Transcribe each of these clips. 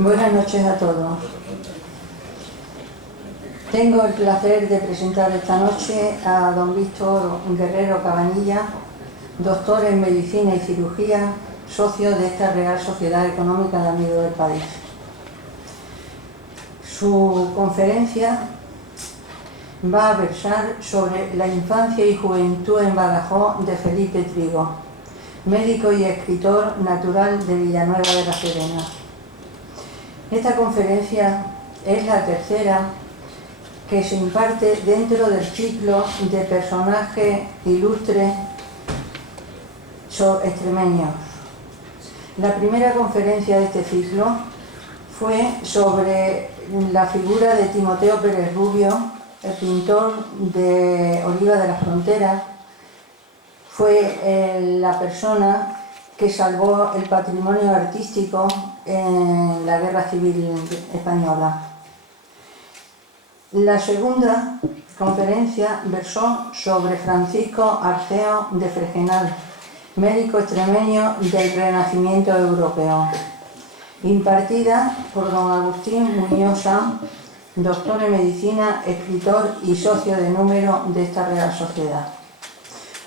Buenas noches a todos. Tengo el placer de presentar esta noche a don Víctor Guerrero Cabanilla, doctor en Medicina y Cirugía, socio de esta Real Sociedad Económica de Amigos del País. Su conferencia va a versar sobre la infancia y juventud en Badajoz de Felipe Trigo, médico y escritor natural de Villanueva de la Serena. Esta conferencia es la tercera que se imparte dentro del ciclo de personajes ilustres extremeños. La primera conferencia de este ciclo fue sobre la figura de Timoteo Pérez Rubio, el pintor de Oliva de la Frontera. Fue la persona que salvó el patrimonio artístico en la Guerra Civil Española. La segunda conferencia versó sobre Francisco Arceo de Fregenal, médico extremeño del Renacimiento europeo, impartida por don Agustín Muñoz Sanz, doctor en Medicina, escritor y socio de número de esta Real Sociedad.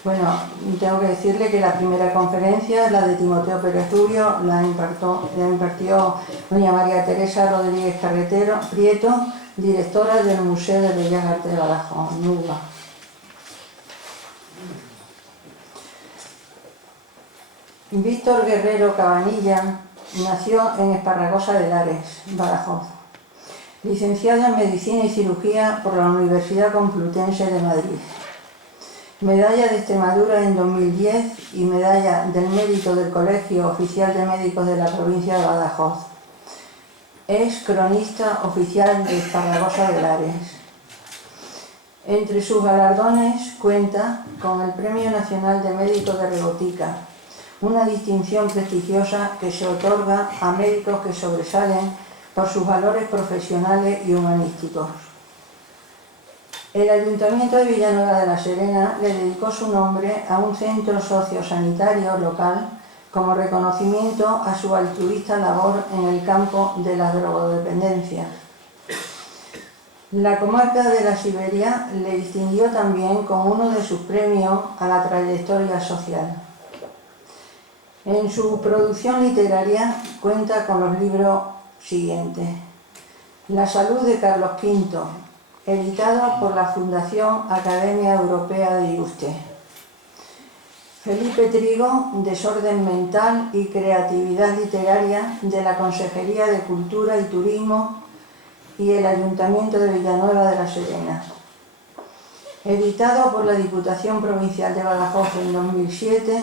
Bueno, tengo que decirle que la primera conferencia, la de Timoteo Pérez Rubio, la impartió doña María Teresa Rodríguez Carretero Prieto, directora del Museo de Bellas Artes de Badajoz, MUBA. Víctor Guerrero Cabanilla nació en Esparragosa de Lares, Badajoz. Licenciado en Medicina y Cirugía por la Universidad Complutense de Madrid. Medalla de Extremadura en 2010 y medalla del Mérito del Colegio Oficial de Médicos de la provincia de Badajoz. Es cronista oficial de Esparragosa de Lares. Entre sus galardones cuenta con el Premio Nacional de Médicos de Rebotica, una distinción prestigiosa que se otorga a médicos que sobresalen por sus valores profesionales y humanísticos. El Ayuntamiento de Villanueva de la Serena le dedicó su nombre a un centro sociosanitario local como reconocimiento a su altruista labor en el campo de la drogodependencia. La comarca de la Siberia le distinguió también con uno de sus premios a la trayectoria social. En su producción literaria cuenta con los libros siguientes: La salud de Carlos V, editado por la Fundación Academia Europea de Yuste. Felipe Trigo, Desorden mental y creatividad literaria de la Consejería de Cultura y Turismo y el Ayuntamiento de Villanueva de la Serena. Editado por la Diputación Provincial de Badajoz en 2007,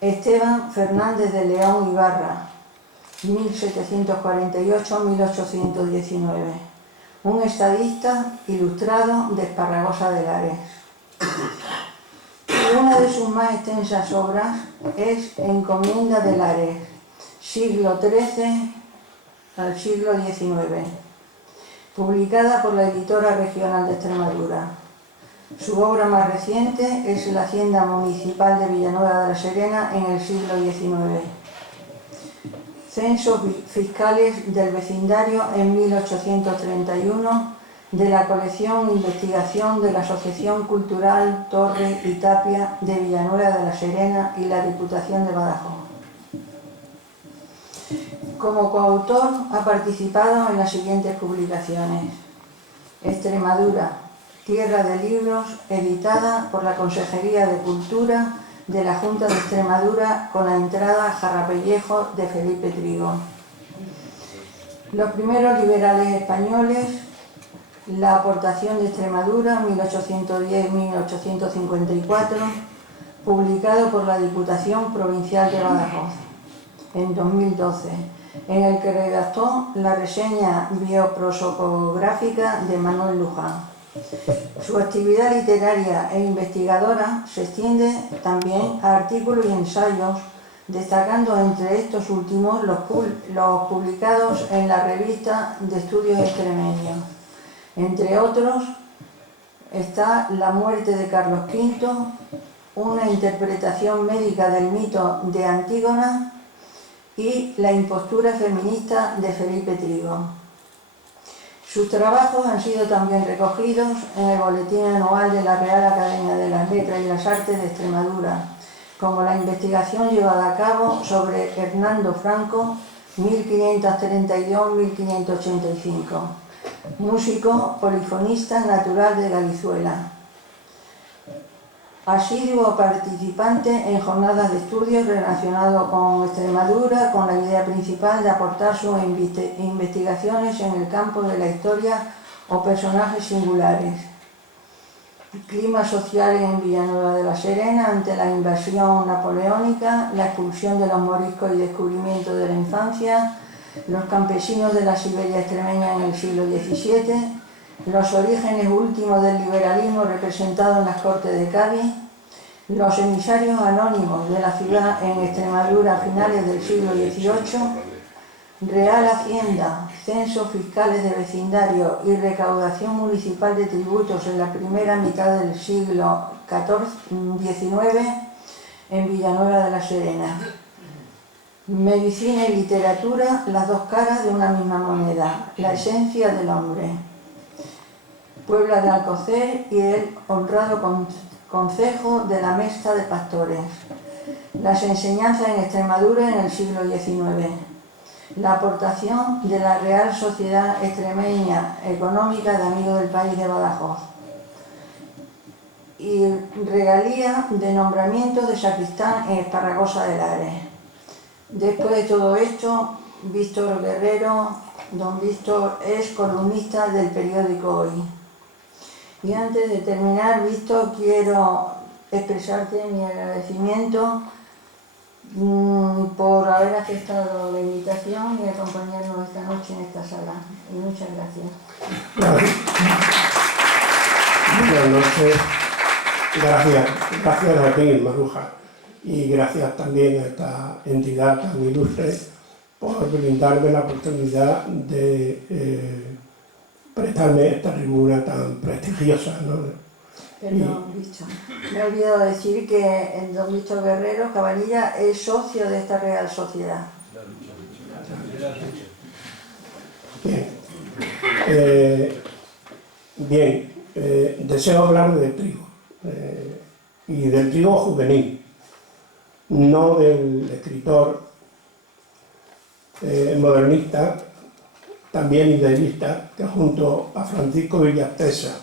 Esteban Fernández de León Ibarra, 1748-1819. Un estadista ilustrado de Esparragosa de Lares. Una de sus más extensas obras es Encomienda de Lares, siglo XIII al siglo XIX, publicada por la Editora Regional de Extremadura. Su obra más reciente es La Hacienda Municipal de Villanueva de la Serena en el siglo XIX. Censos fiscales del vecindario en 1831 de la colección Investigación de la Asociación Cultural Torre y Tapia de Villanueva de la Serena y la Diputación de Badajoz. Como coautor ha participado en las siguientes publicaciones: Extremadura, Tierra de Libros, editada por la Consejería de Cultura de la Junta de Extremadura con la entrada Jarrapellejo de Felipe Trigo. Los primeros liberales españoles, La aportación de Extremadura, 1810-1854, publicado por la Diputación Provincial de Badajoz en 2012, en el que redactó la reseña bioprosopográfica de Manuel Luján. Su actividad literaria e investigadora se extiende también a artículos y ensayos, destacando entre estos últimos los publicados en la Revista de Estudios Extremeños. Entre otros está La muerte de Carlos V, una interpretación médica del mito de Antígona, y La impostura feminista de Felipe Trigo. Sus trabajos han sido también recogidos en el Boletín Anual de la Real Academia de las Letras y las Artes de Extremadura, como la investigación llevada a cabo sobre Hernando Franco, 1532-1585, músico polifonista natural de Galizuela. Asiduo participante en jornadas de estudios relacionados con Extremadura, con la idea principal de aportar sus investigaciones en el campo de la historia o personajes singulares. Clima social en Villanueva de la Serena ante la invasión napoleónica, la expulsión de los moriscos y descubrimiento de la infancia, los campesinos de la Siberia extremeña en el siglo XVII, los orígenes últimos del liberalismo representado en las Cortes de Cádiz, los emisarios anónimos de la ciudad en Extremadura a finales del siglo XVIII, Real Hacienda, censos fiscales de vecindario y recaudación municipal de tributos en la primera mitad del siglo XIX en Villanueva de la Serena. Medicina y literatura, las dos caras de una misma moneda, la esencia del hombre. Puebla de Alcocer y el honrado concejo de la Mesta de Pastores. Las enseñanzas en Extremadura en el siglo XIX. La aportación de la Real Sociedad Extremeña Económica de Amigos del País de Badajoz. Y regalía de nombramiento de sacristán en Esparragosa de Lares. Después de todo esto, Víctor Guerrero, don Víctor, es columnista del periódico Hoy. Y antes de terminar, Víctor, quiero expresarte mi agradecimiento por haber aceptado la invitación y acompañarnos esta noche en esta sala. Y muchas gracias. Buenas noches. Gracias a ti, Maruja. Y gracias también a esta entidad tan ilustre por brindarme la oportunidad de prestarme esta tribuna tan prestigiosa, ¿no? Perdón, Víctor. Me he olvidado decir que el don Víctor Guerrero Cabanilla es socio de esta Real Sociedad. Bien, deseo hablar del trigo y del trigo juvenil, no del escritor modernista, también idealista, que junto a Francisco Villastesa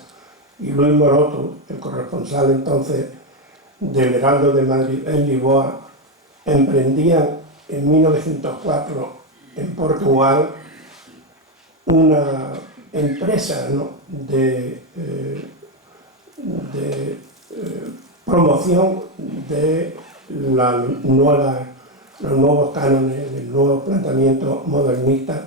y Luis Moroto, el corresponsal entonces del Heraldo de Madrid en Lisboa, emprendían en 1904 en Portugal una empresa, ¿no?, de promoción de los nuevos cánones, del nuevo planteamiento modernista,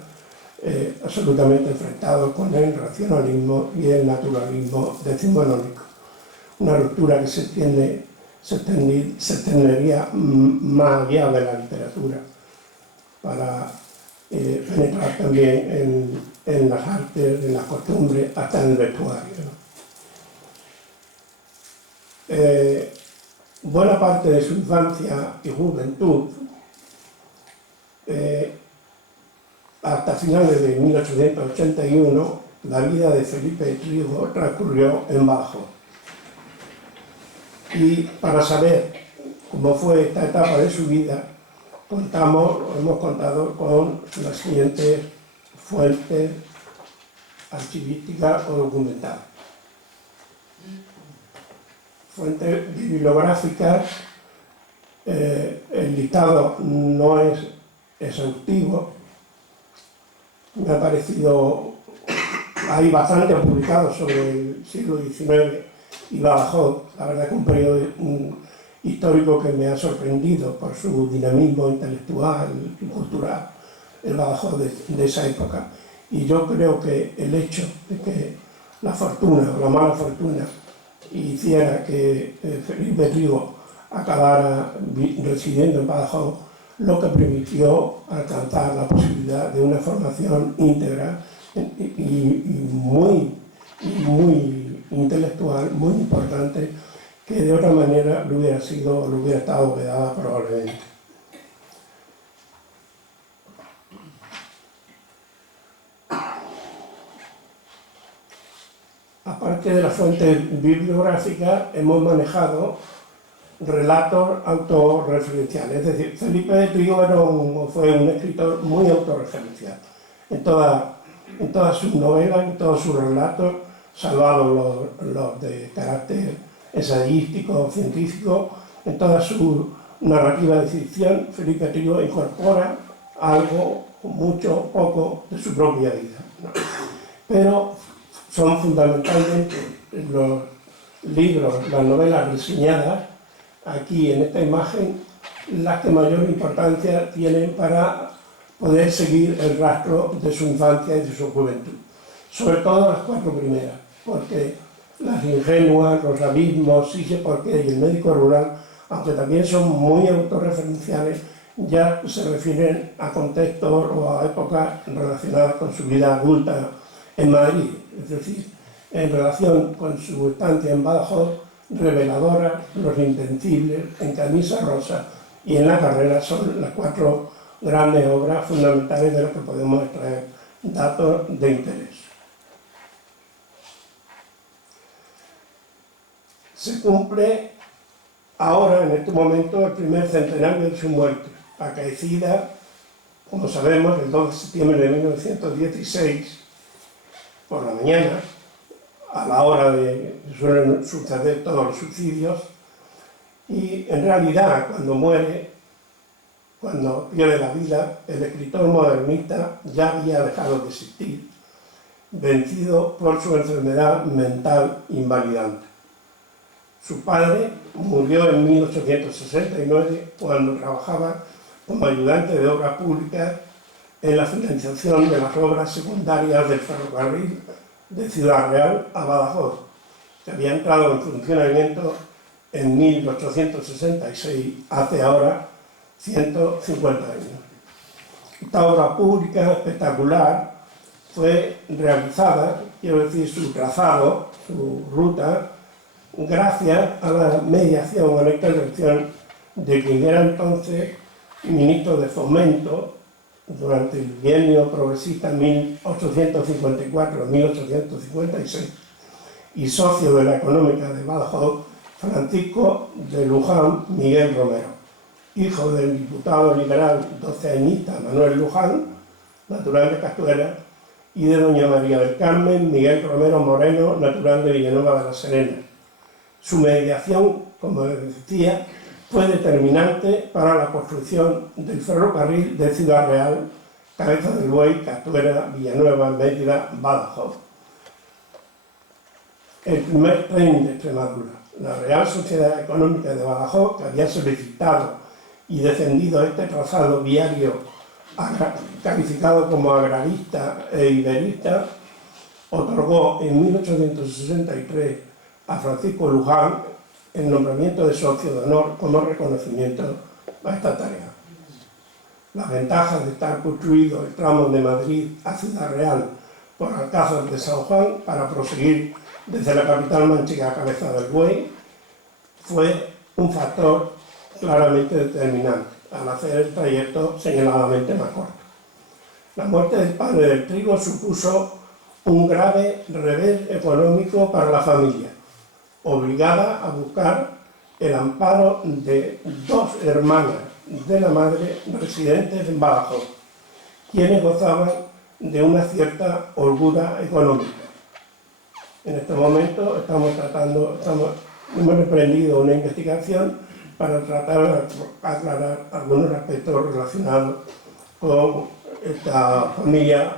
absolutamente enfrentado con el racionalismo y el naturalismo decimonónico. Una ruptura que se extendería más allá de la literatura para penetrar también en las artes, en las costumbres, hasta en el vestuario, ¿no? Buena parte de su infancia y juventud, hasta finales de 1881, la vida de Felipe Trigo transcurrió en Badajoz. Y para saber cómo fue esta etapa de su vida, hemos contado con las siguientes fuentes archivísticas o documentales. Fuentes bibliográficas, el listado no es exhaustivo. Me ha parecido, hay bastante publicado sobre el siglo XIX y Badajoz. La verdad que un periodo histórico que me ha sorprendido por su dinamismo intelectual y cultural, el Badajoz de esa época. Y yo creo que el hecho de que la fortuna o la mala fortuna hiciera que Felipe Trigo acabara residiendo en Badajoz, lo que permitió alcanzar la posibilidad de una formación íntegra y muy intelectual, muy importante, que de otra manera le hubiera estado vedada probablemente. parte de las fuentes bibliográficas hemos manejado relatos autorreferenciales. Es decir, Felipe de Trigo fue un escritor muy autorreferencial. En todas sus novelas, en todos sus relatos, salvados los de carácter ensayístico, científico, en toda su narrativa de ficción, Felipe Trigo incorpora algo, mucho, poco, de su propia vida, ¿no? Pero son fundamentalmente los libros, las novelas reseñadas, aquí en esta imagen, las que mayor importancia tienen para poder seguir el rastro de su infancia y de su juventud. Sobre todo las 4 primeras, porque Las ingenuas, Los abismos, Sí sé por qué y El médico rural, aunque también son muy autorreferenciales, ya se refieren a contextos o a épocas relacionadas con su vida adulta en Madrid, es decir, en relación con su estancia en Badajoz, Reveladora, Los Invencibles, En camisa rosa y En la carrera son las 4 grandes obras fundamentales de las que podemos extraer datos de interés. Se cumple ahora, en este momento, el primer centenario de su muerte, acaecida, como sabemos, el 2 de septiembre de 1916, por la mañana, a la hora de suelen suceder todos los suicidios, y en realidad cuando muere, cuando pierde la vida, el escritor modernista ya había dejado de existir, vencido por su enfermedad mental invalidante. Su padre murió en 1869 cuando trabajaba como ayudante de obras públicas en la financiación de las obras secundarias del ferrocarril de Ciudad Real a Badajoz, que había entrado en funcionamiento en 1866, hace ahora 150 años. Esta obra pública espectacular fue realizada, quiero decir, su trazado, su ruta, gracias a la mediación, a la intervención de quien era entonces ministro de Fomento durante el bienio progresista 1854-1856 y socio de la Económica de Badajoz, Francisco de Luján Miguel Romero, hijo del diputado liberal doceañista Manuel Luján, natural de Castuera, y de doña María del Carmen Miguel Romero Moreno, natural de Villanueva de la Serena. Su mediación, como les decía, fue determinante para la construcción del ferrocarril de Ciudad Real, Cabeza del Buey, Castuera, Villanueva, Mérida, Badajoz. El primer tren de Extremadura. La Real Sociedad Económica de Badajoz, que había solicitado y defendido este trazado viario calificado como agrarista e iberista, otorgó en 1863 a Francisco Luján el nombramiento de socio de honor como reconocimiento a esta tarea. Las ventajas de estar construido el tramo de Madrid a Ciudad Real por Alcázar de San Juan para proseguir desde la capital manchega a Cabeza del Buey fue un factor claramente determinante al hacer el trayecto señaladamente más corto. La muerte del padre del Trigo supuso un grave revés económico para la familia, obligada a buscar el amparo de 2 hermanas de la madre residentes en Badajoz, quienes gozaban de una cierta holgura económica. En este momento hemos emprendido una investigación para tratar de aclarar algunos aspectos relacionados con esta familia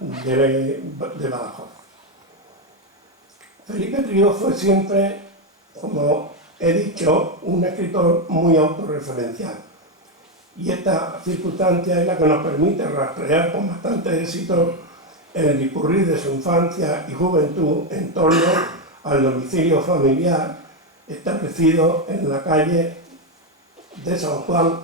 de Badajoz. Felipe Trigo fue siempre, como he dicho, un escritor muy autorreferencial. Y esta circunstancia es la que nos permite rastrear con bastante éxito el discurrir de su infancia y juventud en torno al domicilio familiar establecido en la calle de San Juan,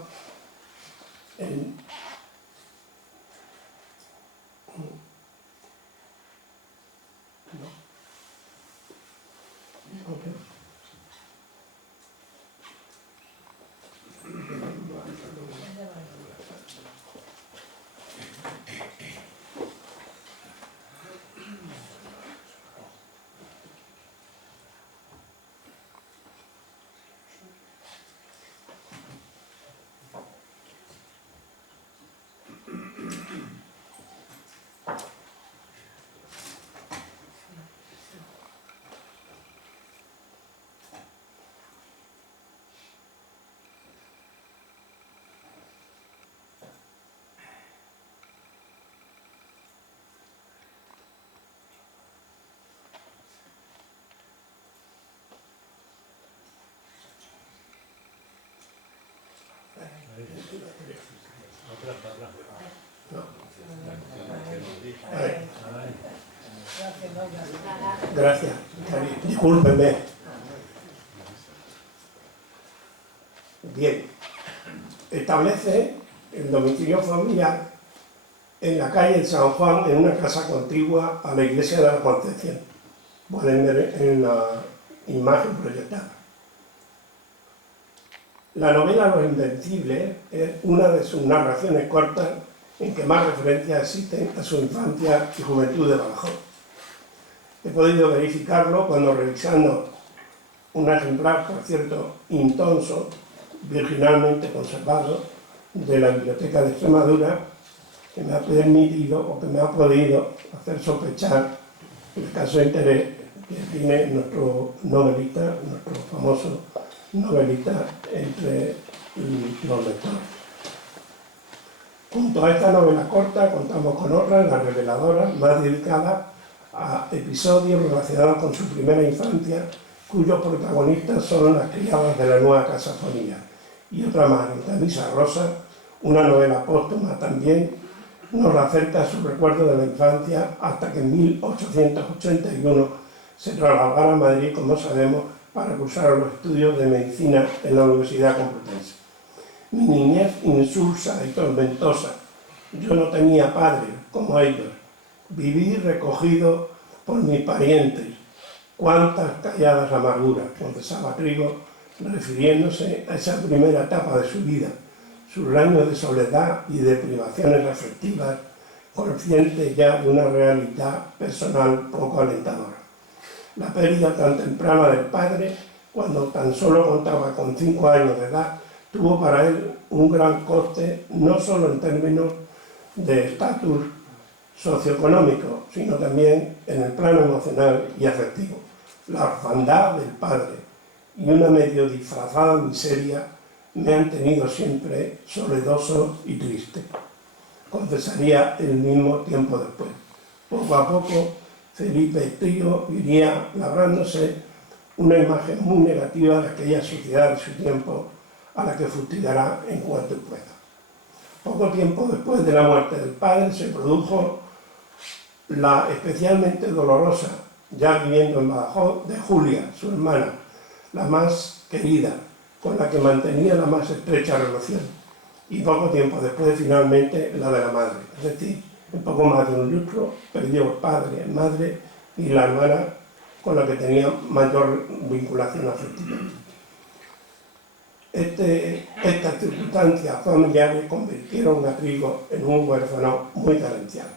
Gracias. Discúlpenme. Bien. Establece el domicilio familiar en la calle de San Juan, en una casa contigua a la iglesia de la Concepción. Pueden ver en la imagen proyectada. La novela Los Invencibles es una de sus narraciones cortas en que más referencias existen a su infancia y juventud de Badajoz. He podido verificarlo cuando, revisando un ejemplar, por cierto, intonso, virginalmente conservado, de la Biblioteca de Extremadura, que me ha permitido o que me ha podido hacer sospechar el escaso interés que tiene nuestro novelista, nuestro famoso novelista entre los lectores. Junto a esta novela corta contamos con otras, las reveladoras, más dedicadas a episodios relacionados con su primera infancia, cuyos protagonistas son las criadas de la nueva casa familiar. Y otra más, en camisa rosa, una novela póstuma también, nos acerca a su recuerdo de la infancia hasta que en 1881 se trasladara a Madrid, como sabemos, para cursar los estudios de medicina en la Universidad Complutense. Mi niñez insulsa y tormentosa. Yo no tenía padre, como ellos. Viví recogido por mis parientes. Cuántas calladas amarguras, confesaba Trigo, refiriéndose a esa primera etapa de su vida, sus años de soledad y de privaciones afectivas, consciente ya de una realidad personal poco alentadora. La pérdida tan temprana del padre, cuando tan solo contaba con 5 años de edad, tuvo para él un gran coste, no solo en términos de estatus socioeconómico, sino también en el plano emocional y afectivo. La orfandad del padre y una medio disfrazada miseria me han tenido siempre soledoso y triste, confesaría el mismo tiempo después. Poco a poco, Felipe Trigo iría labrándose una imagen muy negativa de aquella sociedad de su tiempo, a la que fustigará en cuanto pueda. Poco tiempo después de la muerte del padre se produjo la especialmente dolorosa, ya viviendo en Badajoz, de Julia, su hermana, la más querida, con la que mantenía la más estrecha relación, y poco tiempo después finalmente la de la madre, es decir, en poco más de un lustro perdió padre, madre y la hermana con la que tenía mayor vinculación afectiva. Estas circunstancias familiares convirtieron a Trigo en un huérfano muy carenciado.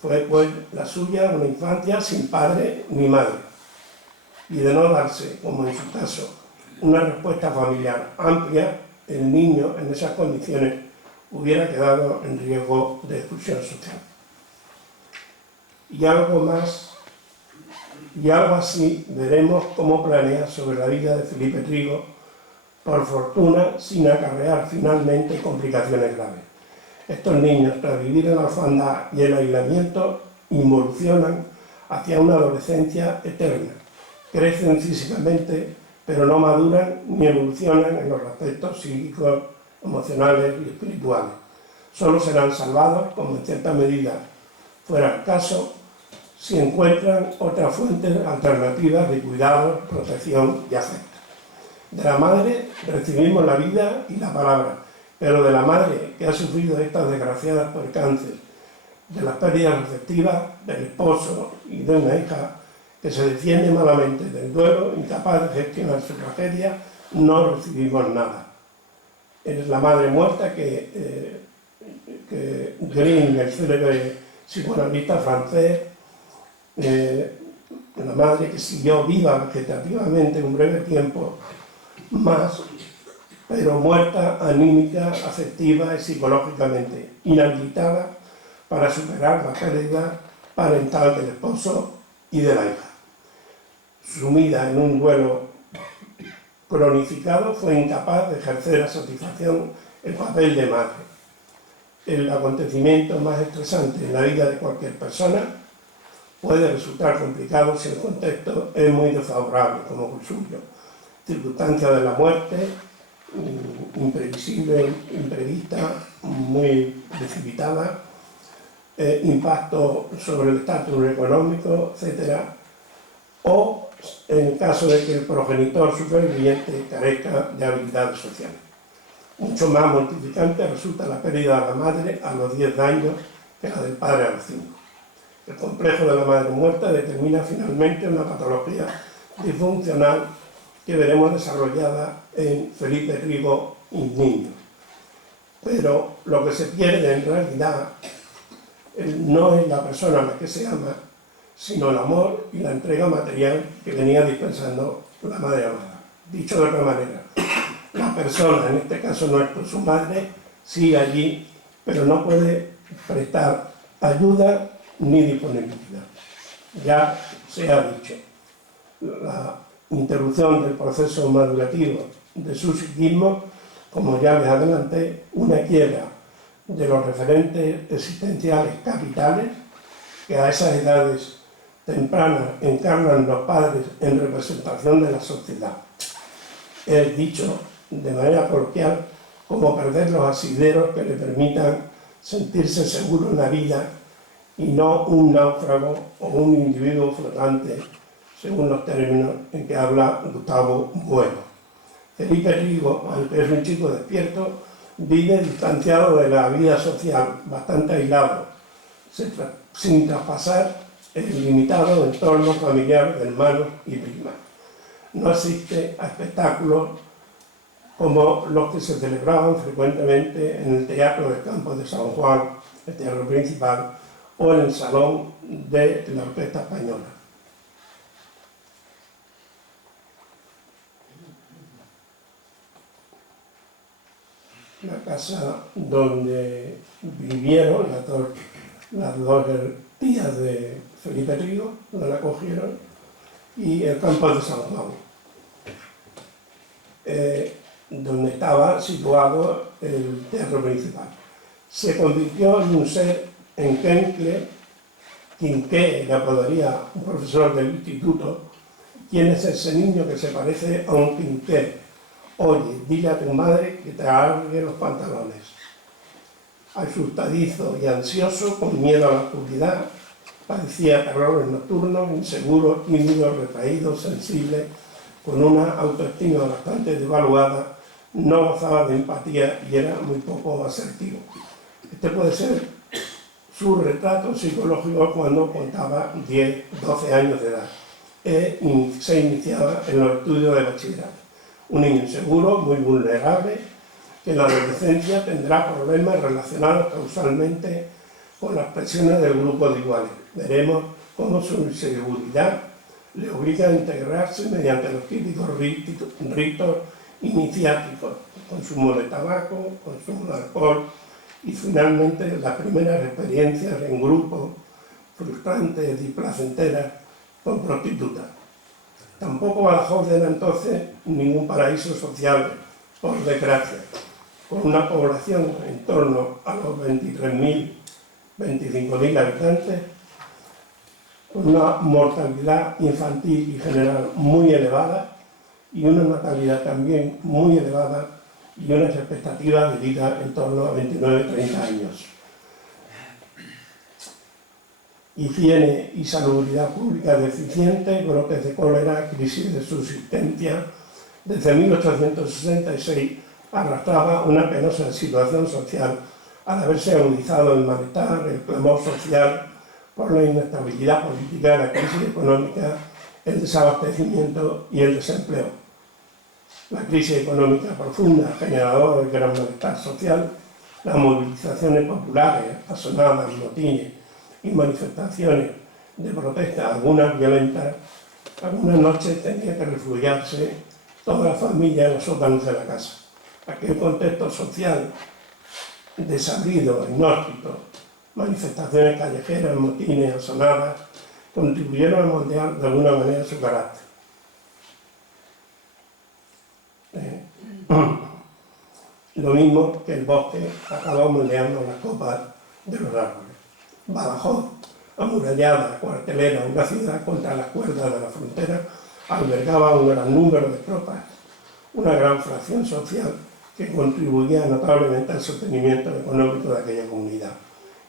Fue pues la suya una infancia sin padre ni madre, y de no darse, como en su caso, una respuesta familiar amplia, el niño en esas condiciones hubiera quedado en riesgo de exclusión social. Y algo más, y algo así veremos cómo planea sobre la vida de Felipe Trigo, por fortuna sin acarrear finalmente complicaciones graves. Estos niños, tras vivir en la orfandad y el aislamiento, involucionan hacia una adolescencia eterna. Crecen físicamente, pero no maduran ni evolucionan en los aspectos psíquicos, emocionales y espirituales. Solo serán salvados, como en cierta medida fuera el caso, si encuentran otras fuentes alternativas de cuidado, protección y afecto. De la madre recibimos la vida y la palabra, pero de la madre que ha sufrido estas desgraciadas percances, de las pérdidas afectivas del esposo y de una hija que se defiende malamente del duelo, incapaz de gestionar su tragedia, no recibimos nada. Es la madre muerta que Green, el célebre psicoanalista francés, la madre que siguió viva vegetativamente un breve tiempo más, pero muerta anímica, afectiva y psicológicamente, inhabilitada para superar la pérdida parental del esposo y de la hija. Sumida en un duelo cronificado, fue incapaz de ejercer a satisfacción el papel de madre. El acontecimiento más estresante en la vida de cualquier persona puede resultar complicado si el contexto es muy desfavorable, como el suyo. Circunstancias de la muerte imprevisible, imprevista, muy precipitada, impacto sobre el estatus económico, etc. O en el caso de que el progenitor superviviente carezca de habilidades sociales. Mucho más mortificante resulta la pérdida de la madre a los 10 años que la del padre a los 5. El complejo de la madre muerta determina finalmente una patología disfuncional que veremos desarrollada en Felipe Rigo y niños. Pero lo que se pierde en realidad no es la persona a la que se ama, sino el amor y la entrega material que venía dispensando la madre amada. Dicho de otra manera, la persona, en este caso nuestro, su madre, sigue allí, pero no puede prestar ayuda ni disponibilidad. Ya se ha dicho, la interrupción del proceso madurativo de su psiquismo, como ya les adelanté, una quiebra de los referentes existenciales capitales que a esas edades tempranas encarnan los padres en representación de la sociedad. Es dicho de manera coloquial como perder los asideros que le permitan sentirse seguro en la vida y no un náufrago o un individuo flotante, según los términos en que habla Gustavo Bueno. Felipe Rigo, aunque es un chico despierto, vive distanciado de la vida social, bastante aislado, sin traspasar el limitado entorno familiar de hermanos y primas. No asiste a espectáculos como los que se celebraban frecuentemente en el Teatro del Campo de San Juan, el teatro principal, o en el Salón de la Orquesta Española. La casa donde vivieron las dos tías de Felipe Rigo, donde la acogieron, y el Campo de San Juan, donde estaba situado el teatro principal. Se convirtió en un ser enquencle, Quinqué le apodaría un profesor del instituto. ¿Quién es ese niño que se parece a un quinqué? Oye, dile a tu madre que te alargue los pantalones. Asustadizo y ansioso, con miedo a la oscuridad, padecía terrores nocturnos, inseguro, tímido, retraído, sensible, con una autoestima bastante devaluada, no gozaba de empatía y era muy poco asertivo. Este puede ser su retrato psicológico cuando contaba 10, 12 años de edad. Se iniciaba en los estudios de bachillerato. Un niño inseguro, muy vulnerable, que en la adolescencia tendrá problemas relacionados causalmente con las presiones del grupo de iguales. Veremos cómo su inseguridad le obliga a integrarse mediante los típicos ritos iniciáticos, consumo de tabaco, consumo de alcohol y finalmente las primeras experiencias en grupo, frustrantes y placenteras, con prostitutas. Tampoco Badajoz era entonces ningún paraíso social, por desgracia, con una población en torno a los 23.000, 25.000 habitantes, con una mortalidad infantil y general muy elevada y una natalidad también muy elevada y unas expectativas de vida en torno a 29-30 años. Higiene y salubridad pública deficiente, brotes de cólera, crisis de subsistencia. Desde 1866 arrastraba una penosa situación social al haberse agudizado el malestar, el clamor social por la inestabilidad política, la crisis económica, el desabastecimiento y el desempleo. La crisis económica profunda, generadora de gran malestar social, las movilizaciones populares, asonadas, motines y manifestaciones de protesta, algunas violentas. Algunas noches tenía que refugiarse toda la familia en los sótanos de la casa. Aquel contexto social desabrido, inhóspito, manifestaciones callejeras, motines, asonadas, contribuyeron a moldear de alguna manera su carácter. Lo mismo que el bosque acabó moldeando las copas de los árboles. Badajoz, amurallada, cuartelera, una ciudad contra las cuerdas de la frontera, albergaba un gran número de tropas, una gran fracción social que contribuía notablemente al sostenimiento económico de aquella comunidad.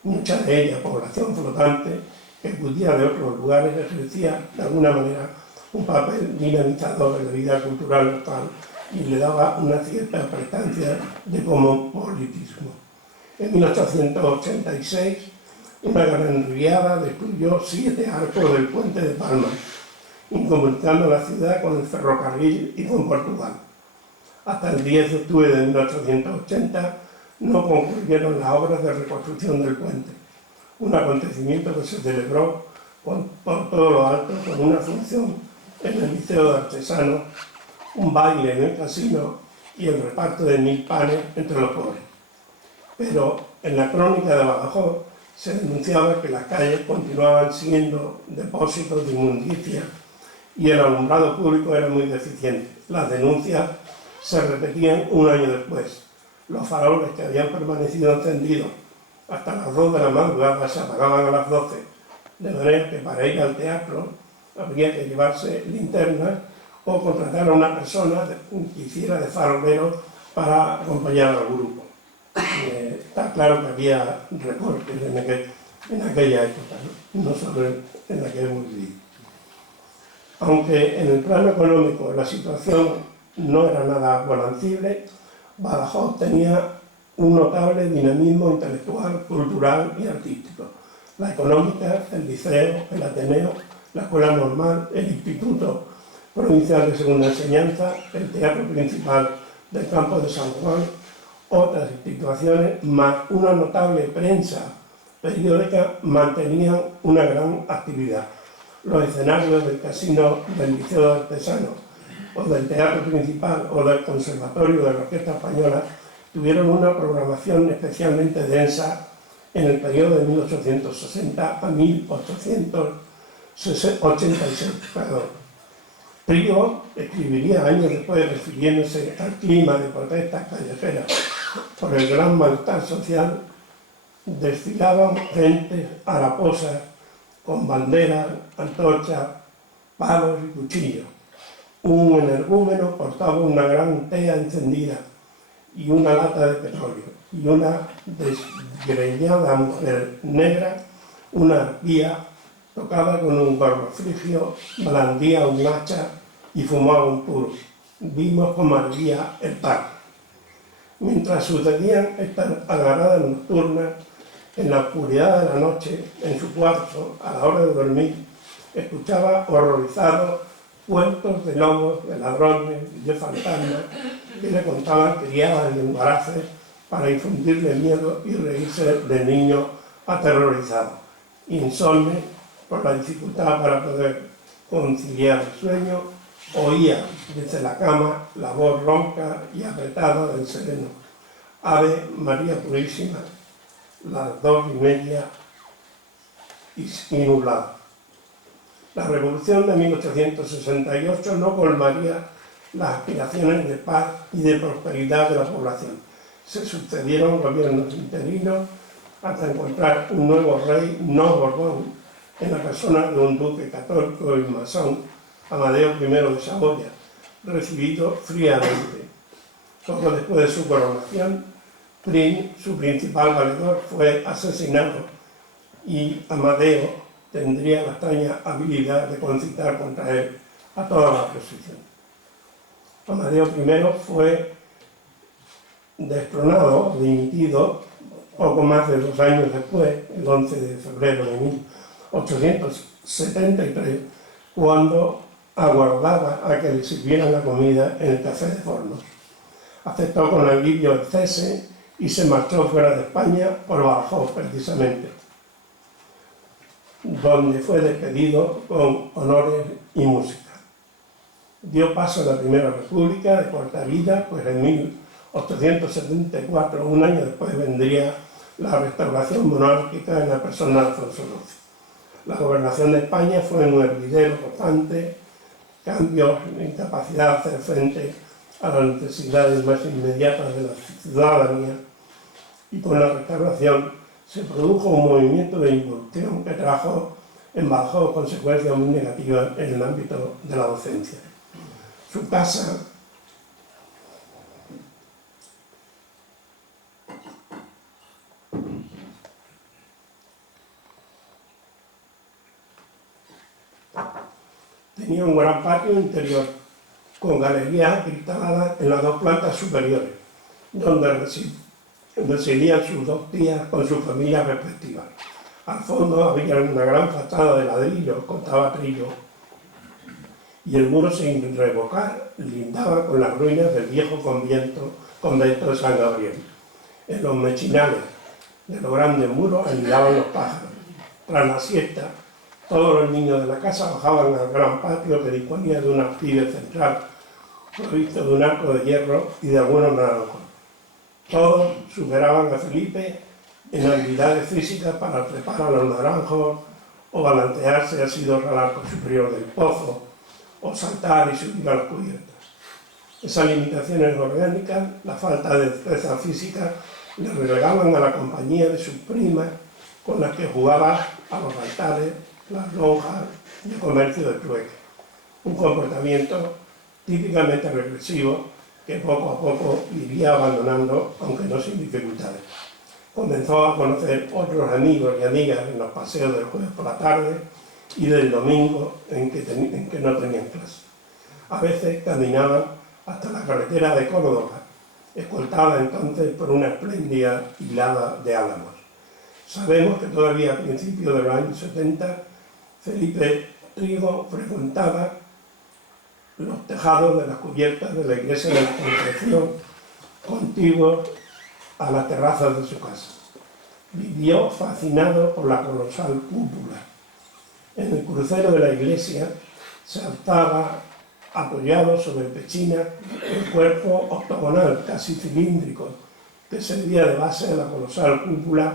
Mucha de ella, población flotante, que acudía de otros lugares, ejercía de alguna manera un papel dinamizador de la vida cultural local y le daba una cierta prestancia de cosmopolitismo. En 1886, una gran riada destruyó 7 arcos del puente de Palma, incomunicando la ciudad con el ferrocarril y con Portugal. Hasta el 10 de octubre de 1880 no concluyeron las obras de reconstrucción del puente, un acontecimiento que se celebró por todo lo alto con una función en el Liceo de Artesanos, un baile en el casino y el reparto de 1000 panes entre los pobres. Pero en la crónica de Badajoz se denunciaba que las calles continuaban siendo depósitos de inmundicia y el alumbrado público era muy deficiente. Las denuncias se repetían un año después. Los faroles que habían permanecido encendidos hasta las 2 de la madrugada se apagaban a las 12, de manera que para ir al teatro habría que llevarse linternas o contratar a una persona que hiciera de farolero para acompañar al grupo. Está claro que había recortes en aquella época, no solo en la que hemos vivido. Aunque en el plano económico la situación no era nada bonancible, Badajoz tenía un notable dinamismo intelectual, cultural y artístico. La económica, el liceo, el Ateneo, la escuela normal, el Instituto Provincial de Segunda Enseñanza, el Teatro Principal del Campo de San Juan, otras instituciones, más una notable prensa periódica, mantenían una gran actividad. Los escenarios del casino del Liceo de Artesanos, o del Teatro Principal, o del Conservatorio de la Orquesta Española, tuvieron una programación especialmente densa en el periodo de 1860 a 1886. Priego escribiría años después, refiriéndose al clima de protestas callejeras por el gran malestar social: desfilaban gentes haraposas con banderas, antorchas, palos y cuchillos. Un energúmeno portaba una gran tea encendida y una lata de petróleo, y una desgreñada mujer negra, una arpía, tocaba con un gorro frigio, blandía un hacha y fumaba un puro. Vimos cómo ardía el parque. Mientras sucedían estas algaradas nocturnas, en la oscuridad de la noche, en su cuarto, a la hora de dormir, escuchaba horrorizado cuentos de lobos, de ladrones, de fantasmas, que le contaban criadas y embaraces para infundirle miedo y reírse del niño aterrorizado. Insomne, por la dificultad para poder conciliar el sueño, oía desde la cama la voz ronca y apretada del sereno: Ave María Purísima, las 2:30 y nublado. La revolución de 1868 no colmaría las aspiraciones de paz y de prosperidad de la población. Se sucedieron gobiernos interinos hasta encontrar un nuevo rey no Borbón, en la persona de un duque católico y masón, Amadeo I de Saboya, recibido fríamente. Poco después de su coronación, Prim, su principal valedor, fue asesinado y Amadeo tendría la extraña habilidad de concitar contra él a toda la oposición. Amadeo I fue destronado, dimitido, poco más de 2 años después, el 11 de febrero de 1873, cuando aguardaba a que le sirvieran la comida en el Café de Fornos. Aceptó con alivio el cese y se marchó fuera de España, por Badajoz precisamente, donde fue despedido con honores y música. Dio paso a la Primera República, de corta vida, pues en 1874, un año después, vendría la restauración monárquica en la persona de Alfonso XII. La gobernación de España fue un hervidero constante, cambios, incapacidad de hacer frente a las necesidades más inmediatas de la ciudadanía, y con la restauración se produjo un movimiento de involución que trajo en Badajoz consecuencias muy negativas en el ámbito de la docencia. Su casa Tenía un gran patio interior, con galerías cristaladas en las dos plantas superiores, donde residían sus dos tías con sus familias respectivas. Al fondo había una gran fachada de ladrillo con tabatrillo, y el muro sin revocar lindaba con las ruinas del viejo convento de San Gabriel. En los mechinales de los grandes muros anidaban los pájaros. Tras la siesta, todos los niños de la casa bajaban al gran patio que disponía de un aljibe central, provisto de un arco de hierro y de algunos naranjos. Todos superaban a Felipe en habilidades físicas para trepar a los naranjos o balancearse así al arco superior del pozo, o saltar y subir a las cubiertas. Esas limitaciones orgánicas, la falta de destreza física, le relegaban a la compañía de sus primas con las que jugaba a los altares, las lonjas y el comercio de trueque. Un comportamiento típicamente regresivo que poco a poco iría abandonando, aunque no sin dificultades. Comenzó a conocer otros amigos y amigas en los paseos del jueves por la tarde y del domingo en que no tenían clase. A veces caminaban hasta la carretera de Córdoba, escoltada entonces por una espléndida hilada de álamos. Sabemos que todavía a principios de los años 70, Felipe Trigo frecuentaba los tejados de las cubiertas de la iglesia de la Concepción, contiguos a las terrazas de su casa. Vivió fascinado por la colosal cúpula. En el crucero de la iglesia se alzaba, apoyado sobre pechinas, el cuerpo octogonal, casi cilíndrico, que servía de base a la colosal cúpula,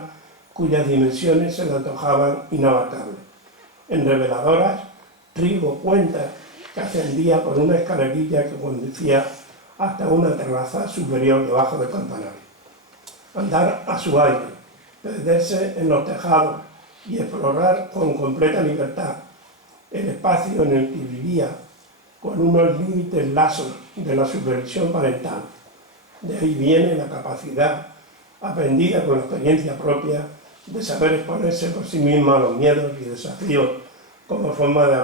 cuyas dimensiones se le antojaban inabarcables. En reveladoras, Trigo cuenta que ascendía por una escalerilla que conducía hasta una terraza superior debajo del campanario. Andar a su aire, perderse en los tejados y explorar con completa libertad el espacio en el que vivía, con unos límites laxos de la supervisión parental. De ahí viene la capacidad, aprendida con la experiencia propia, de saber exponerse por sí mismo a los miedos y desafíos como forma de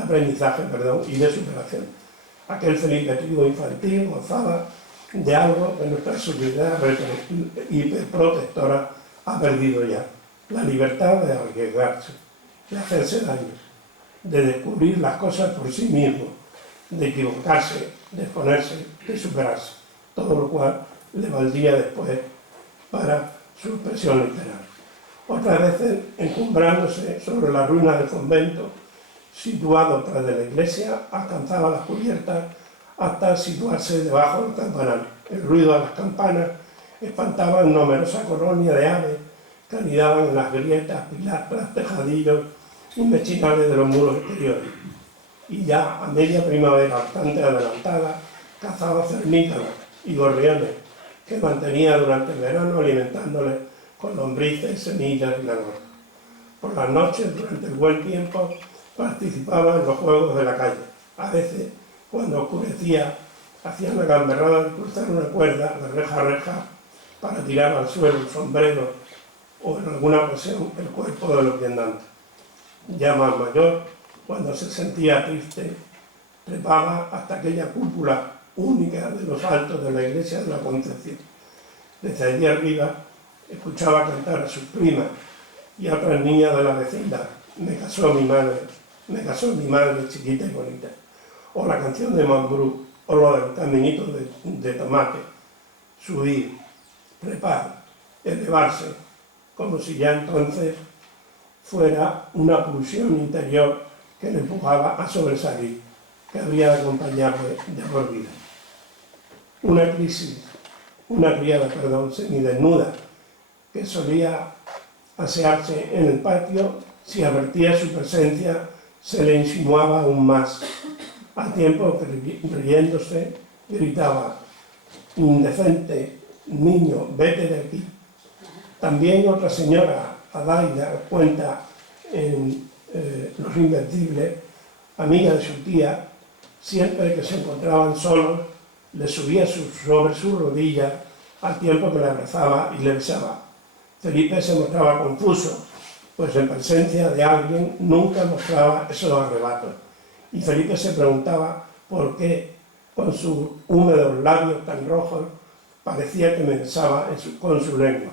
aprendizaje y de superación. Aquel Felipe Trigo infantil gozaba de algo que nuestra sociedad hiperprotectora ha perdido ya: la libertad de arriesgarse, de hacerse daño, de descubrir las cosas por sí mismo, de equivocarse, de exponerse, de superarse, todo lo cual le valdría después para su expresión literal. Otras veces, encumbrándose sobre las ruinas del convento, situado tras de la iglesia, alcanzaba las cubiertas hasta situarse debajo del campanario. El ruido de las campanas espantaba una numerosa colonia de aves que anidaban en las grietas, pilastras, tejadillos y mechinales de los muros exteriores. Y ya a media primavera, bastante adelantada, cazaba cernícalas y gorriones que mantenía durante el verano alimentándoles con lombrices, semillas y langostas. Por las noches, durante el buen tiempo, participaba en los juegos de la calle. A veces, cuando oscurecía, hacían la gamberrada de cruzar una cuerda de reja a reja para tirar al suelo el sombrero o en alguna ocasión el cuerpo de los viandantes. Ya más mayor, cuando se sentía triste, trepaba hasta aquella cúpula única de los altos de la iglesia de la Concepción. Desde allí arriba escuchaba cantar a sus primas y a otras niñas de la vecindad: me casó mi madre chiquita y bonita, o la canción de Mambrú, o lo del caminito de tomate, subir, trepar, elevarse, como si ya entonces fuera una pulsión interior que le empujaba a sobresalir, que habría de acompañarle de por vida. Una criada semidesnuda, que solía asearse en el patio, si advertía su presencia, se le insinuaba aún más. Al tiempo que, riéndose, gritaba: indecente, niño, vete de aquí. También otra señora, Adaida, cuenta en Los Invencibles, amiga de su tía, siempre que se encontraban solos, le subía sobre sus rodillas al tiempo que le abrazaba y le besaba. Felipe se mostraba confuso, pues en presencia de alguien nunca mostraba esos arrebatos. Y Felipe se preguntaba por qué, con sus húmedos labios tan rojos, parecía que pensaba con su lengua.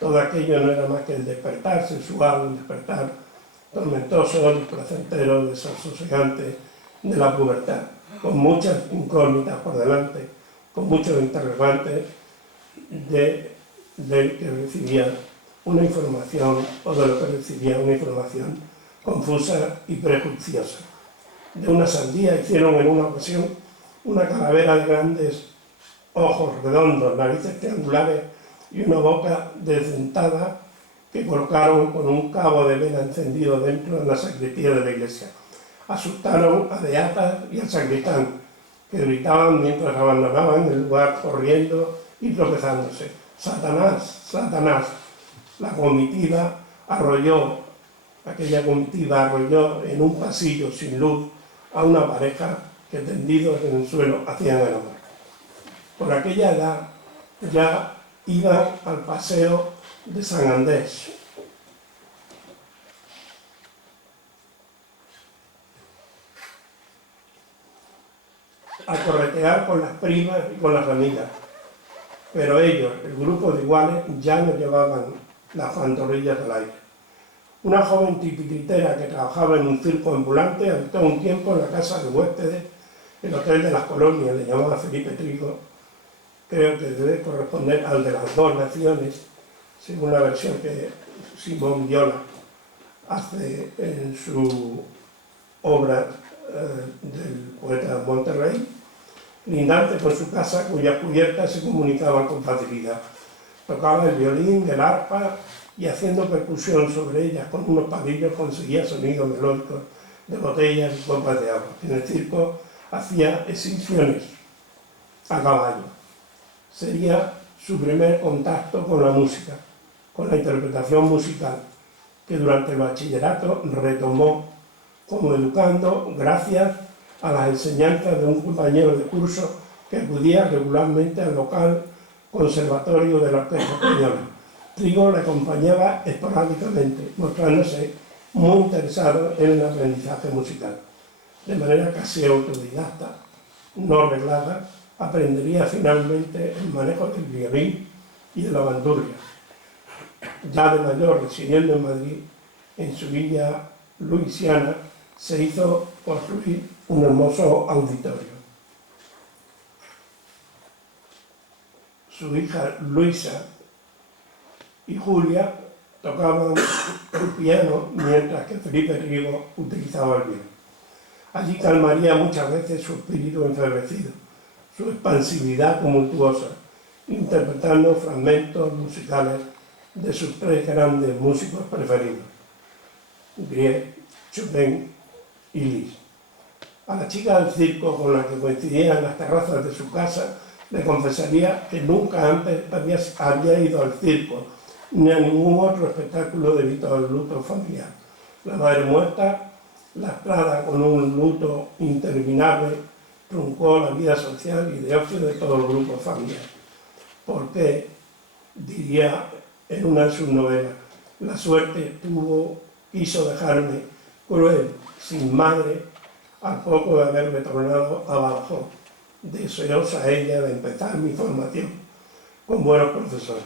Todo aquello no era más que el despertar sexual, un despertar tormentoso y placentero, desasosegante de la pubertad, con muchas incógnitas por delante, con muchos interrogantes de que recibía una información, o de lo que recibía una información confusa y prejuiciosa. De una sandía hicieron en una ocasión una calavera de grandes ojos redondos, narices triangulares y una boca desdentada que colocaron con un cabo de vela encendido dentro de la sacristía de la iglesia. Asustaron a Beatas y al sacristán, que gritaban mientras abandonaban el lugar corriendo y tropezándose. ¡Satanás! ¡Satanás! Aquella comitiva arrolló en un pasillo sin luz a una pareja que tendidos en el suelo hacían el amor. Por aquella edad ya iban al paseo de San Andrés. A corretear con las primas y con las amigas. Pero ellos, el grupo de iguales, ya no llevaban las pantorrillas al aire. Una joven titiritera que trabajaba en un circo ambulante habitó un tiempo en la casa de huéspedes, el Hotel de las Colonias, le llamaba Felipe Trigo. Creo que debe corresponder al de las dos naciones, según la versión que Simón Viola hace en su obra del poeta Monterrey, lindante con su casa, cuyas cubiertas se comunicaban con facilidad. Tocaba el violín, el arpa, y haciendo percusión sobre ellas con unos palillos conseguía sonidos melódicos de botellas y copas de agua. En el circo hacía exhibiciones a caballo. Sería su primer contacto con la música, con la interpretación musical, que durante el bachillerato retomó como educando gracias a las enseñanzas de un compañero de curso que acudía regularmente al local conservatorio de la Orquesta Española. Trigo le acompañaba esporádicamente, mostrándose muy interesado en el aprendizaje musical. De manera casi autodidacta, no reglada, aprendería finalmente el manejo del violín y de la bandurria. Ya de mayor, residiendo en Madrid, en su villa luisiana, se hizo construir un hermoso auditorio. Su hija Luisa y Julia tocaban el piano mientras que Felipe Trigo utilizaba el violín. Allí calmaría muchas veces su espíritu enfervecido, su expansividad tumultuosa, interpretando fragmentos musicales de sus tres grandes músicos preferidos, Grieg, Chopin y Liszt. A la chica del circo con la que coincidía en las terrazas de su casa le confesaría que nunca antes había ido al circo ni a ningún otro espectáculo debido al luto familiar. La madre muerta, lastrada con un luto interminable, truncó la vida social y de ocio de todo el grupo familiar. Porque, diría en una de sus novelas, la suerte quiso dejarme cruel, sin madre, al poco de haberme tornado a Badajoz, deseosa ella de empezar mi formación con buenos profesores.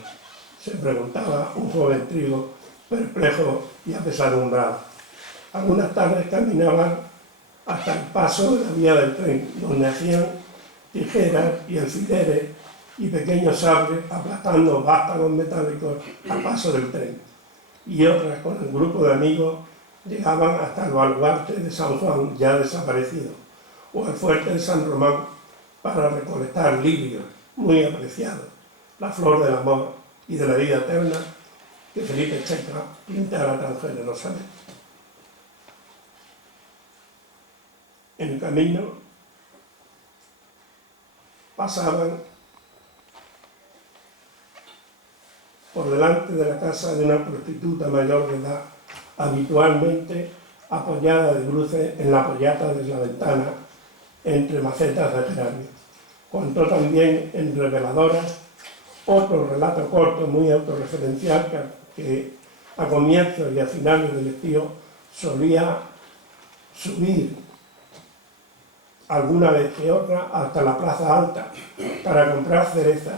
Se preguntaba un joven Trigo, perplejo y apesadumbrado. Algunas tardes caminaban hasta el paso de la vía del tren, donde hacían tijeras y alfileres y pequeños sables aplastando vástagos metálicos al paso del tren. Y otras, con el grupo de amigos, llegaban hasta el baluarte de San Juan, ya desaparecido, o al fuerte de San Román, para recolectar lirios, muy apreciados, la flor del amor y de la vida eterna que Felipe Checa pintara tan generosamente. En el camino pasaban por delante de la casa de una prostituta mayor de edad, habitualmente apoyada de bruces en la pollata de la ventana entre macetas de geranio. Contó también en Reveladoras otro relato corto muy autorreferencial que A comienzos y a finales del estío solía subir alguna vez que otra hasta la Plaza Alta para comprar cerezas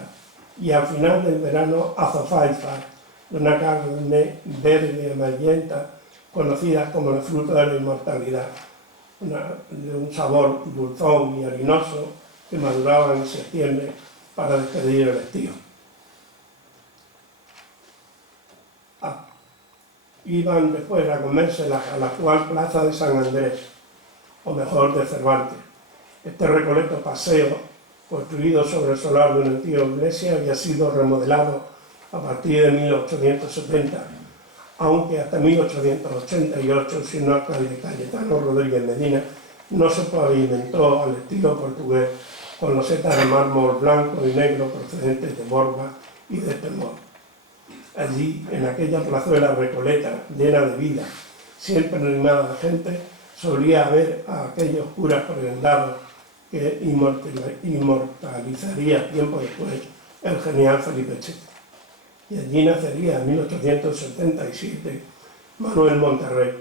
y al final del verano azofaifa, de una carne verde amarillenta conocida como la fruta de la inmortalidad, de un sabor dulzón y harinoso que maduraba en septiembre para despedir el estío. Iban después a comerse a la actual plaza de San Andrés, o mejor de Cervantes. Este recoleto paseo, construido sobre el solar de una antigua iglesia, había sido remodelado a partir de 1870, aunque hasta 1888, siendo alcalde Cayetano Rodríguez Medina, no se pavimentó al estilo portugués con losetas de mármol blanco y negro procedentes de Borba y de Temor. Allí, en aquella plazuela recoleta, llena de vida, siempre animada de gente, solía haber a aquellos curas prendados que inmortalizaría tiempo después el genial Felipe VI. Y allí nacería en 1877 Manuel Monterrey,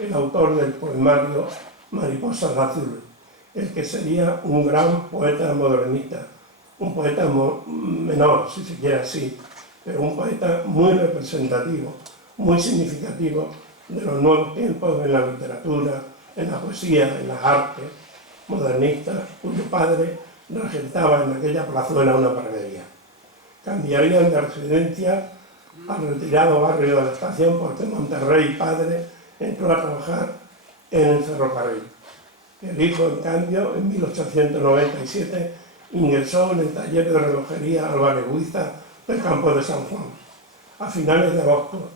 el autor del poemario Mariposas Azules, el que sería un gran poeta modernista, un poeta menor, si se quiere así, pero un poeta muy representativo, muy significativo de los nuevos tiempos en la literatura, en la poesía, en las artes modernistas, cuyo padre regentaba en aquella plazuela una panadería. Cambiarían de residencia al retirado barrio de la estación porque Monterrey, padre, entró a trabajar en el ferrocarril. El hijo, en cambio, en 1897 ingresó en el taller de relojería Álvarez Buiza del campo de San Juan. A finales de agosto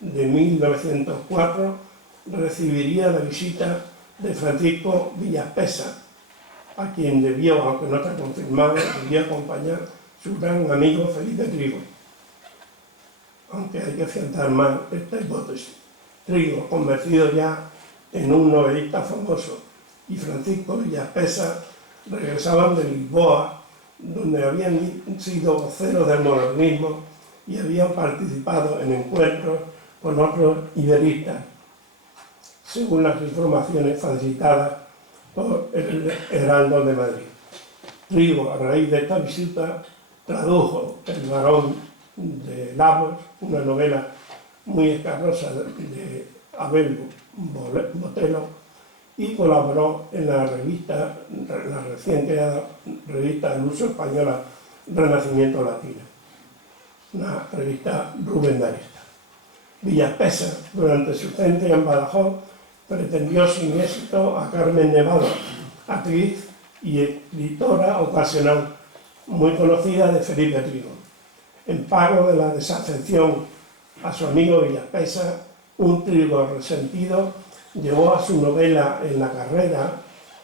de 1904 recibiría la visita de Francisco Villaspesa, a quien debió, aunque no está confirmado, debió acompañar su gran amigo Felipe Trigo. Aunque hay que afianzar más esta hipótesis. Trigo, convertido ya en un novelista famoso, y Francisco Villaspesa regresaban de Lisboa, donde habían sido voceros del modernismo y habían participado en encuentros con otros iberistas, según las informaciones facilitadas por el Heraldo de Madrid. Trigo, a raíz de esta visita, tradujo El varón de Lavos, una novela muy escarrosa de Abel Botelo, y colaboró en la recién creada revista en uso española Renacimiento Latino, una revista rubendarista. Villaspesa, durante su estancia en Badajoz, pretendió sin éxito a Carmen Nevado, actriz y escritora ocasional, muy conocida de Felipe Trigo. En pago de la desafección a su amigo Villaspesa, un Trigo resentido llevó a su novela En la carrera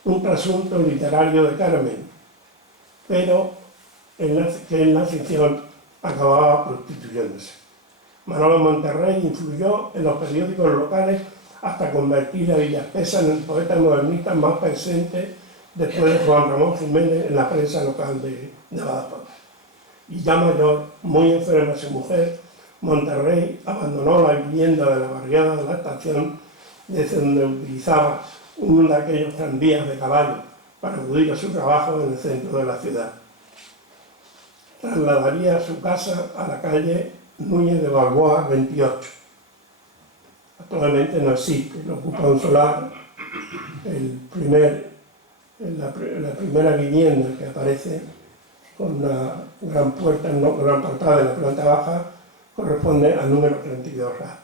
un trasunto literario de Carmen, pero que en la ficción acababa prostituyéndose. Manolo Monterrey influyó en los periódicos locales hasta convertir a Villaspesa en el poeta modernista más presente después de Juan Ramón Jiménez en la prensa local de Badajoz. Y ya mayor, muy enferma su mujer, Monterrey abandonó la vivienda de la barriada de la estación, desde donde utilizaba uno de aquellos tranvías de caballo para acudir a su trabajo en el centro de la ciudad. Trasladaría su casa a la calle Núñez de Balboa 28. Actualmente no existe, lo ocupa un solar, la primera vivienda que aparece con una gran puerta, gran portada en la planta baja, corresponde al número 32A.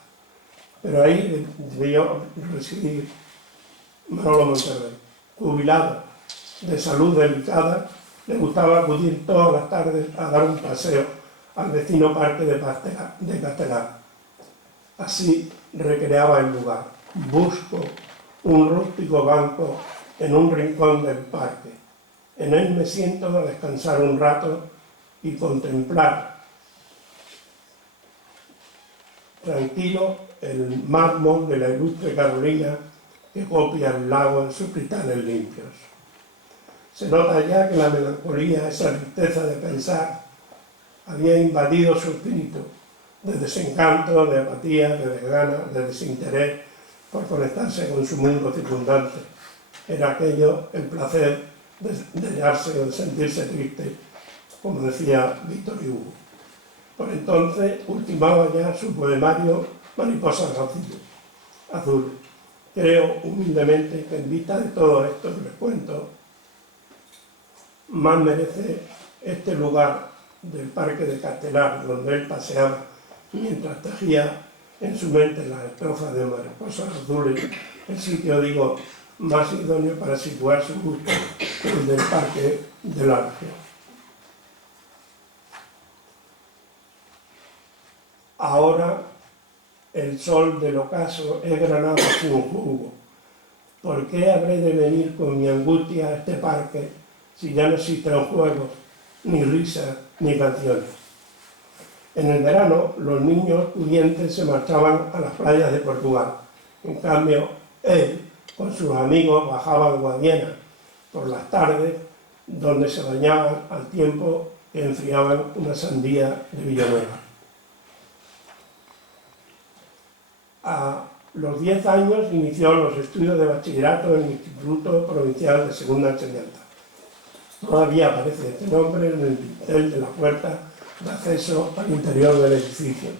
Pero ahí debió residir Manolo Monterrey, jubilado, de salud delicada. Le gustaba acudir todas las tardes a dar un paseo al vecino parque de Castelar. Así recreaba el lugar. Busco un rústico banco en un rincón del parque. En él me siento a descansar un rato y contemplar tranquilo el mármol de la ilustre Carolina que copia el lago en sus cristales limpios. Se nota ya que la melancolía, esa tristeza de pensar, había invadido su espíritu, de desencanto, de apatía, de desgana, de desinterés por conectarse con su mundo circundante. Era aquello el placer de hallarse o de sentirse triste, como decía Víctor Hugo. Por entonces ultimaba ya su poemario Mariposas azules. Creo humildemente que en vista de todo esto que les cuento, más merece este lugar del Parque de Castelar, donde él paseaba mientras tejía en su mente las estrofas de Mariposas azules, el sitio, digo, más idóneo para situar su gusto, el del Parque del Arce. Ahora el sol del ocaso es granado sin jugo. ¿Por qué habré de venir con mi angustia a este parque si ya no existen juegos, ni risas, ni canciones? En el verano, los niños pudientes se marchaban a las playas de Portugal. En cambio, él, con sus amigos, bajaba al Guadiana por las tardes, donde se bañaban al tiempo que enfriaban una sandía de Villanueva. A los 10 años inició los estudios de bachillerato en el Instituto Provincial de Segunda Enseñanza. Todavía aparece este nombre en el dintel de la puerta de acceso al interior del edificio,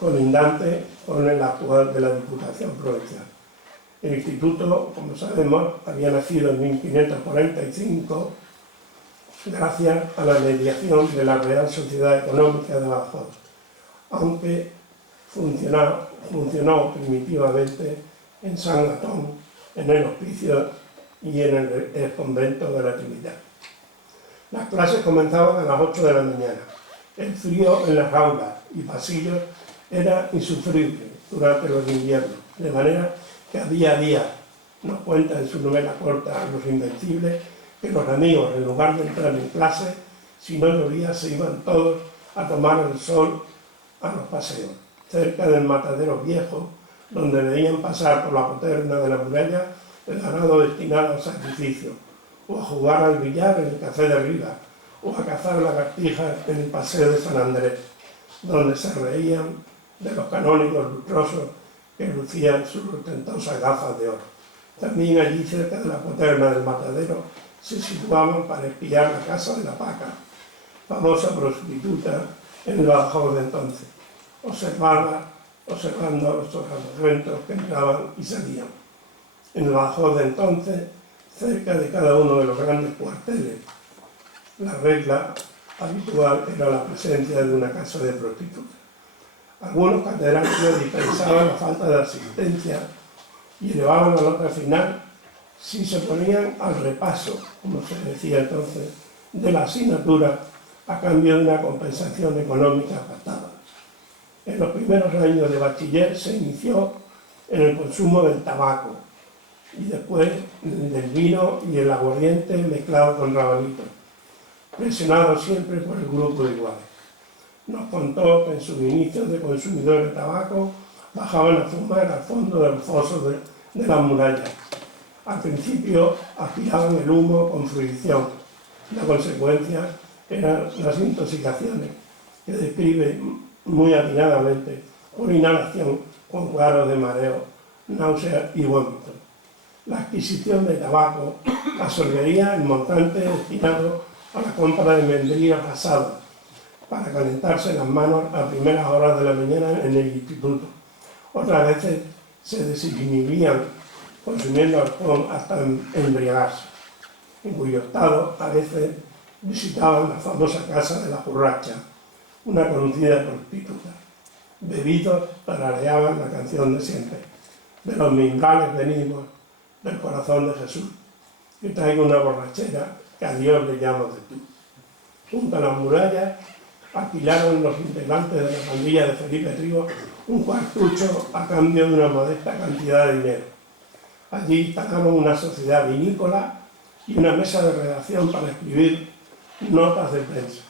colindante con el actual de la Diputación Provincial. El instituto, como sabemos, había nacido en 1545 gracias a la mediación de la Real Sociedad Económica de Badajoz, aunque funcionó primitivamente en San Gatón, en el Hospicio y en el convento de la Trinidad. Las clases comenzaban a las 8 de la mañana. El frío en las aulas y pasillos era insufrible durante los inviernos, de manera que día a día, nos cuenta en su novela corta Los Invencibles, que los amigos, en lugar de entrar en clase, si no llovía, se iban todos a tomar el sol a los paseos, cerca del matadero viejo, donde veían pasar por la poterna de la muralla el ganado destinado al sacrificio, o a jugar al billar en el Café de Rivas, o a cazar lagartijas en el Paseo de San Andrés, donde se reían de los canónigos lustrosos que lucían sus ostentosas gafas de oro. También allí, cerca de la poterna del matadero, se situaban para espiar la casa de la Paca, famosa prostituta en el Badajoz de entonces, observando a los torramentos que entraban y salían. En el Badajoz de entonces, cerca de cada uno de los grandes cuarteles, la regla habitual era la presencia de una casa de prostitutas. Algunos catedráticos dispensaban la falta de asistencia y elevaban la nota final si se ponían al repaso, como se decía entonces, de la asignatura a cambio de una compensación económica pactada. En los primeros años de bachiller se inició en el consumo del tabaco y después del vino y el aguardiente mezclado con rabanitos, presionado siempre por el grupo de iguales. Nos contó que en sus inicios de consumidor de tabaco bajaban a fumar al fondo de los fosos de las murallas. Al principio aspiraban el humo con fruición. La consecuencia eran las intoxicaciones, que describe muy atinadamente por inhalación con cuadros de mareo, náusea y vómito. La adquisición de tabaco absorbería el montante destinado a la compra de membrillos asados para calentarse las manos a primeras horas de la mañana en el instituto. Otras veces se desinhibían consumiendo alcohol hasta embriagarse, en cuyo estado a veces visitaban la famosa casa de la Jurracha, una conocida prostituta. Bebidos tarareaban la canción de siempre: de los mimbrales venimos, del corazón de Jesús, que traigo una borrachera que a Dios le llamo de tú. Junto a las murallas alquilaron los integrantes de la pandilla de Felipe Trigo un cuartucho a cambio de una modesta cantidad de dinero. Allí instalaron una sociedad vinícola y una mesa de redacción para escribir notas de prensa.